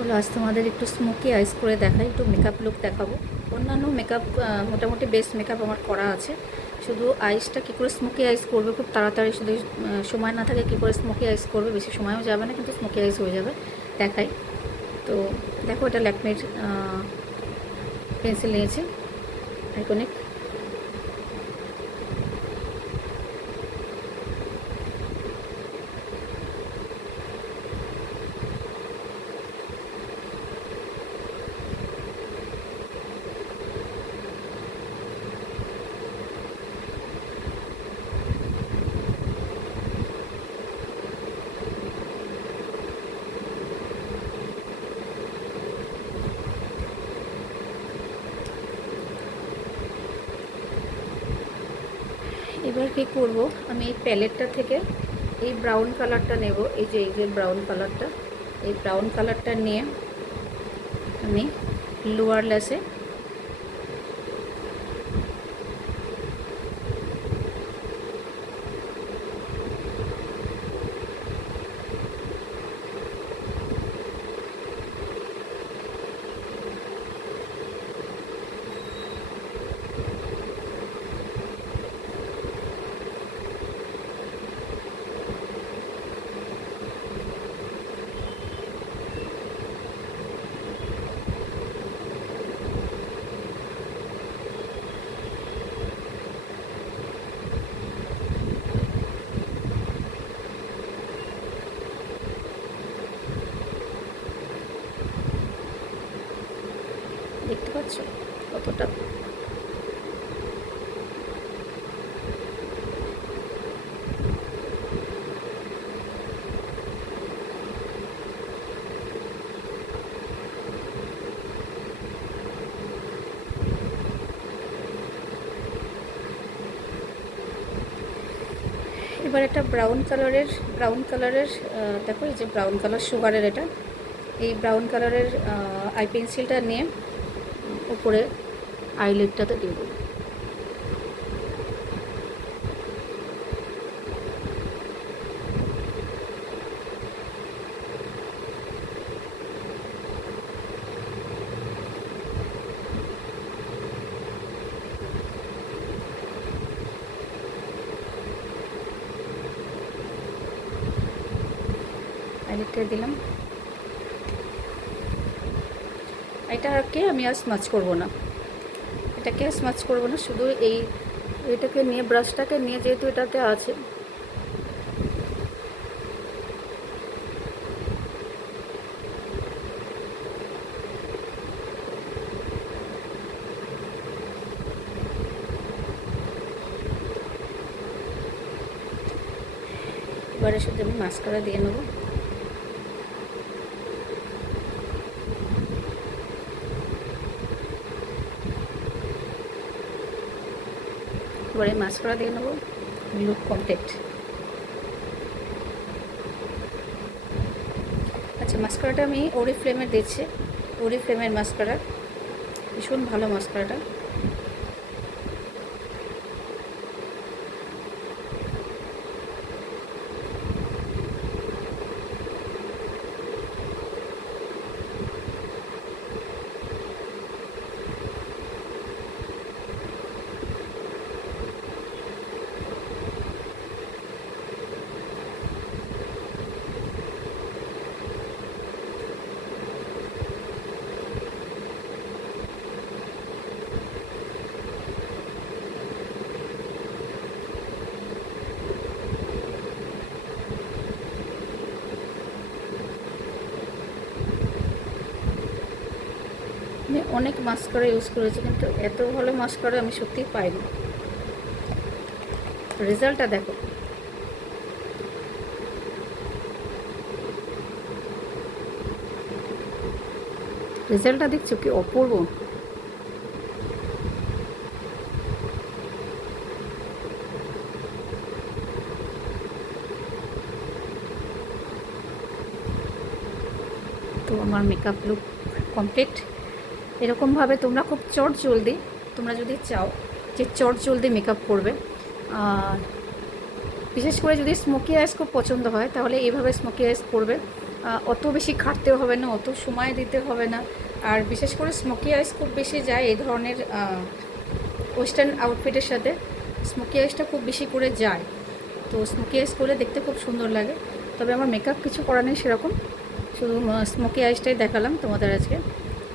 চলো আজ তোমাদের একটু স্মোকি আইস করে দেখাই, একটু মেকআপ লুক দেখাবো। অন্যান্য মেকআপ মোটামুটি বেস মেকআপ আমার করা আছে। শুধু আইসটা কী করে স্মোকি আইস করবে খুব তাড়াতাড়ি, শুধু সময় না থাকে কী করে স্মোকি আইস করবে, বেশি সময়ও যাবে না কিন্তু স্মোকি আইস হয়ে যাবে, দেখাই। তো দেখো, এটা ল্যাকমির পেন্সিল নিয়েছি, আইকনিক। এবার কি করব, আমি এই প্যালেটটা থেকে এই ব্রাউন কালারটা নেব, এই যে ব্রাউন কালারটা, এই ব্রাউন কালারটা নিয়ে আমি লোয়ার ল্যাসে দেখতে পাচ্ছ কতটা। এবার একটা ব্রাউন কালারের দেখো, এই যে ব্রাউন কালার সুগারের, এটা এই ব্রাউন কালারের আই পেন্সিলটা নিয়ে উপরে আইলিডটাতে দিয়ে দেবো। আইলিডটা দিলাম। এটাকে আমি আর স্মাচ করবো না, শুধু এটাকে নিয়ে, ব্রাশটাকে নিয়ে, যেহেতু এটাতে আছে, এবারে শুধু আমি মাস্কারা দিয়ে নেবো। এবারে মাস্কারা দিয়ে নেবো, লুক কমপ্লিট। আচ্ছা, মাস্কারাটা আমি ওরিফ্লেমের দিচ্ছি, ওরিফ্লেমের মাস্কারা, ভীষণ ভালো মাস্কারাটা। আমি অনেক মাস্কারা ইউজ করেছি, কিন্তু এত ভালো মাস্কারা আমি সত্যিই পাইনি। রেজাল্টটা দেখো। রেজাল্টটা দেখছো কি অপূর্ব। তো আমার মেকআপ লুক কমপ্লিট। এরকমভাবে তোমরা খুব চটজলদি, তোমরা যদি চাও যে চটজলদি মেকআপ করবে, বিশেষ করে যদি স্মোকি আইস খুব পছন্দ হয়, তাহলে এইভাবে স্মোকি আইস করবে। অত বেশি খাটতেও হবে না, অত সময় দিতে হবে না। আর বিশেষ করে স্মোকি আইস খুব বেশি যায় এই ধরনের ওয়েস্টার্ন আউটফিটের সাথে। স্মোকি আইসটা খুব বেশি করে যায়, তো স্মোকি আইস করলে দেখতে খুব সুন্দর লাগে। তবে আমার মেকআপ কিছু করা নেই সেরকম, শুধু স্মোকি আইসটাই দেখালাম তোমাদের আজকে।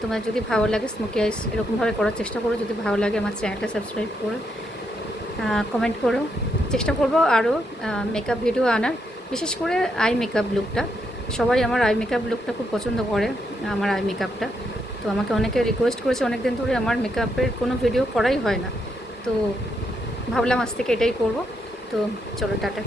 তোমার যদি ভালো লাগে স্মোকি আইস এরকমভাবে করার চেষ্টা করো, যদি ভালো লাগে আমার চ্যানেলটা সাবস্ক্রাইব করো, কমেন্ট করো। চেষ্টা করবো আরও মেকআপ ভিডিও আনার, বিশেষ করে আই মেকআপ লুকটা। সবাই আমার আই মেকআপ লুকটা খুব পছন্দ করে, আমার আই মেকআপটা। তো আমাকে অনেকে রিকোয়েস্ট করেছে অনেক দিন ধরে, আমার মেকআপের কোনো ভিডিও করাই হয় না, তো ভাবলাম আজ থেকে এটাই করব। তো চলো টাটা।